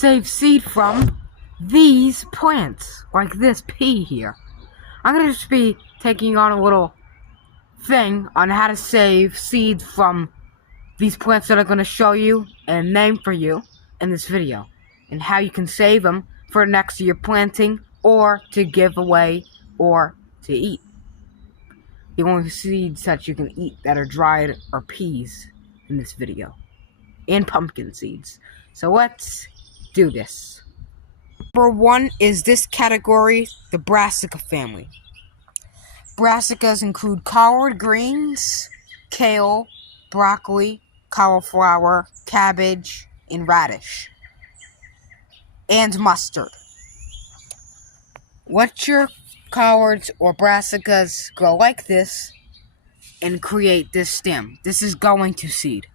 save seed from these plants, like this pea here. I'm going to just be taking on a little thing on how to save seeds from these plants that I'm going to show you and name for you in this video, and how you can save them for next year planting or to give away or to eat. The only seeds that you can eat that are dried are peas in this video, and pumpkin seeds. So let's do this. Number 1 is this category, the brassica family. Brassicas include collard greens, kale, broccoli, cauliflower, cabbage, and radish, and mustard. Let your collards or brassicas grow like this and create this stem. This is going to seed.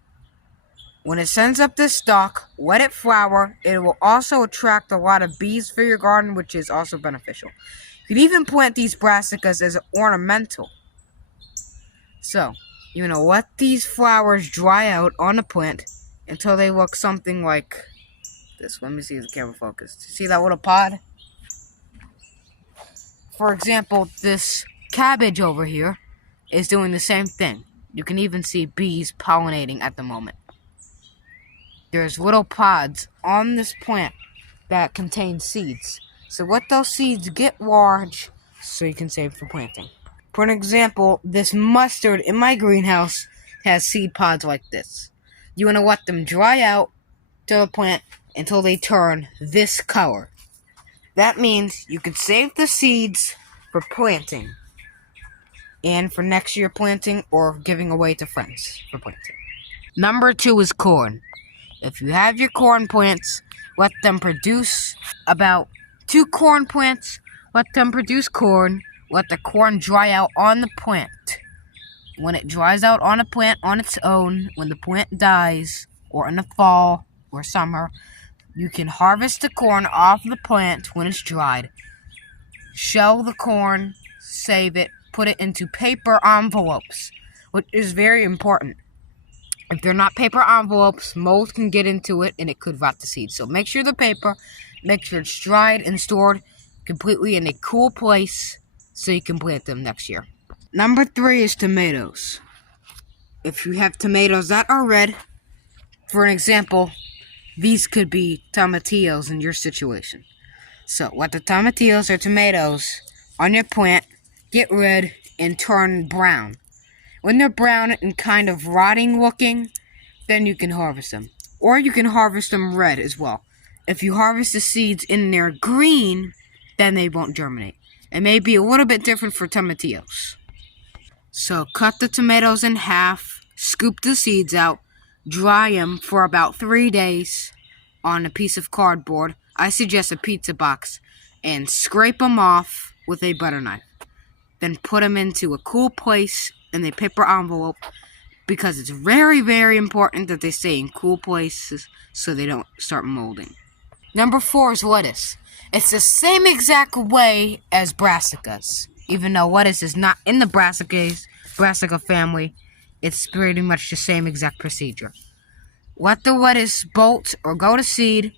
When it sends up this stalk, let it flower. It will also attract a lot of bees for your garden, which is also beneficial. You can even plant these brassicas as ornamental. So, you're going to let these flowers dry out on the plant until they look something like this. Let me see if the camera focused. See that little pod? For example, this cabbage over here is doing the same thing. You can even see bees pollinating at the moment. There's little pods on this plant that contain seeds. So let those seeds get large so you can save for planting. For an example, this mustard in my greenhouse has seed pods like this. You want to let them dry out to the plant until they turn this color. That means you can save the seeds for planting and for next year planting or giving away to friends for planting. Number 2 is corn. If you have your corn plants, let them produce about 2 corn plants. Let them produce corn. Let the corn dry out on the plant. When it dries out on a plant on its own, when the plant dies, or in the fall or summer, you can harvest the corn off the plant when it's dried. Shell the corn, save it, put it into paper envelopes, which is very important. If they're not paper envelopes, mold can get into it and it could rot the seeds. So make sure it's dried and stored completely in a cool place so you can plant them next year. Number 3 is tomatoes. If you have tomatoes that are red, for an example, these could be tomatillos in your situation. So let the tomatillos or tomatoes on your plant get red and turn brown. When they're brown and kind of rotting looking, then you can harvest them. Or you can harvest them red as well. If you harvest the seeds in their green, then they won't germinate. It may be a little bit different for tomatillos. So cut the tomatoes in half, scoop the seeds out, dry them for about 3 days on a piece of cardboard. I suggest a pizza box, and scrape them off with a butter knife. Then put them into a cool place in a paper envelope, because it's very, very important that they stay in cool places so they don't start molding. Number 4 is lettuce. It's the same exact way as brassicas. Even though lettuce is not in the brassica family, it's pretty much the same exact procedure. Let the lettuce bolt or go to seed.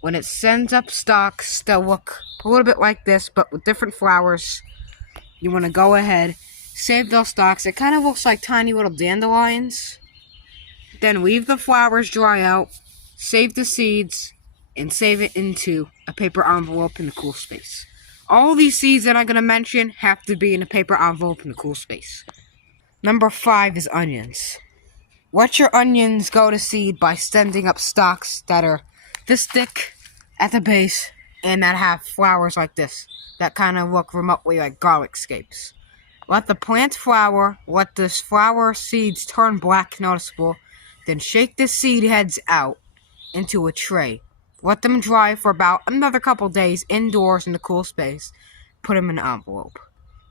When it sends up stalks, they'll look a little bit like this, but with different flowers. You want to go ahead, save those stalks. It kind of looks like tiny little dandelions. Then leave the flowers dry out, save the seeds, and save it into a paper envelope in a cool space. All these seeds that I'm going to mention have to be in a paper envelope in a cool space. Number 5 is onions. Let your onions go to seed by sending up stalks that are this thick at the base and that have flowers like this that kind of look remotely like garlic scapes. Let the plant flower, let the flower seeds turn black noticeable, then shake the seed heads out into a tray. Let them dry for about another couple days indoors in a cool space. Put them in an envelope.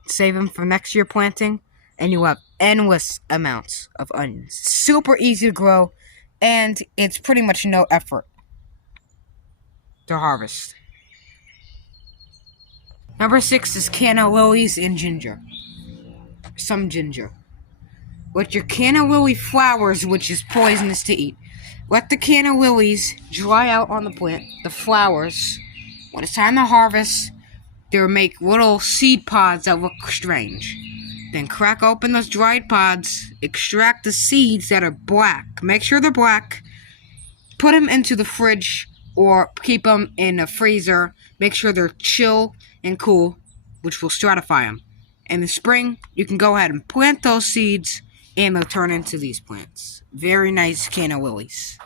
Save them for next year planting, and you have endless amounts of onions. Super easy to grow, and it's pretty much no effort to harvest. Number 6 is canna lilies and ginger. Some ginger. With your canna lily flowers, which is poisonous to eat. Let the canna lilies dry out on the plant, the flowers. When it's time to harvest, they'll make little seed pods that look strange. Then crack open those dried pods, extract the seeds that are black. Make sure they're black. Put them into the fridge or keep them in a freezer. Make sure they're chill and cool, which will stratify them. In the spring, you can go ahead and plant those seeds and they'll turn into these plants. Very nice canna lilies.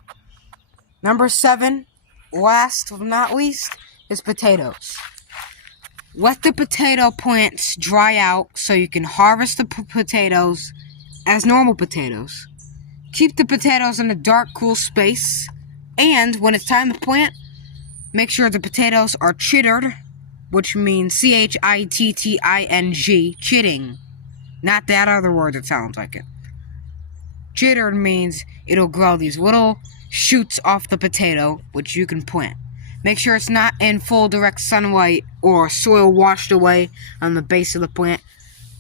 Number 7, last but not least, is potatoes. Let the potato plants dry out so you can harvest the potatoes as normal potatoes. Keep the potatoes in a dark, cool space. And when it's time to plant, make sure the potatoes are chittered, which means chitting, chitting. Not that other word that sounds like it. Chittered means it'll grow these little shoots off the potato, which you can plant. Make sure it's not in full direct sunlight or soil washed away on the base of the plant.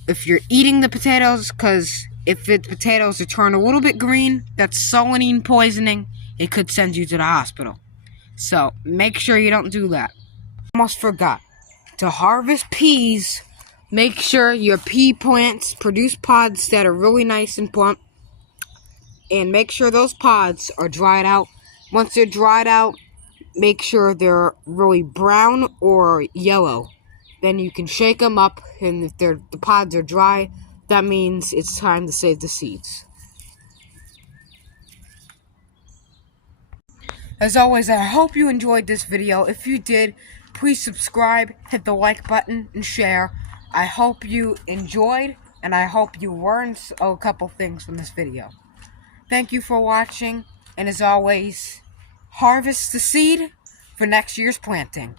If you're eating the potatoes, because if the potatoes are turned a little bit green, that's solanine poisoning. It could send you to the hospital. So make sure you don't do that. Almost forgot. To harvest peas, make sure your pea plants produce pods that are really nice and plump. And make sure those pods are dried out. Once they're dried out, make sure they're really brown or yellow. Then you can shake them up, and if the pods are dry, that means it's time to save the seeds. As always, I hope you enjoyed this video. If you did, please subscribe, hit the like button, and share. I hope you enjoyed, and I hope you learned a couple things from this video. Thank you for watching, and as always, harvest the seed for next year's planting.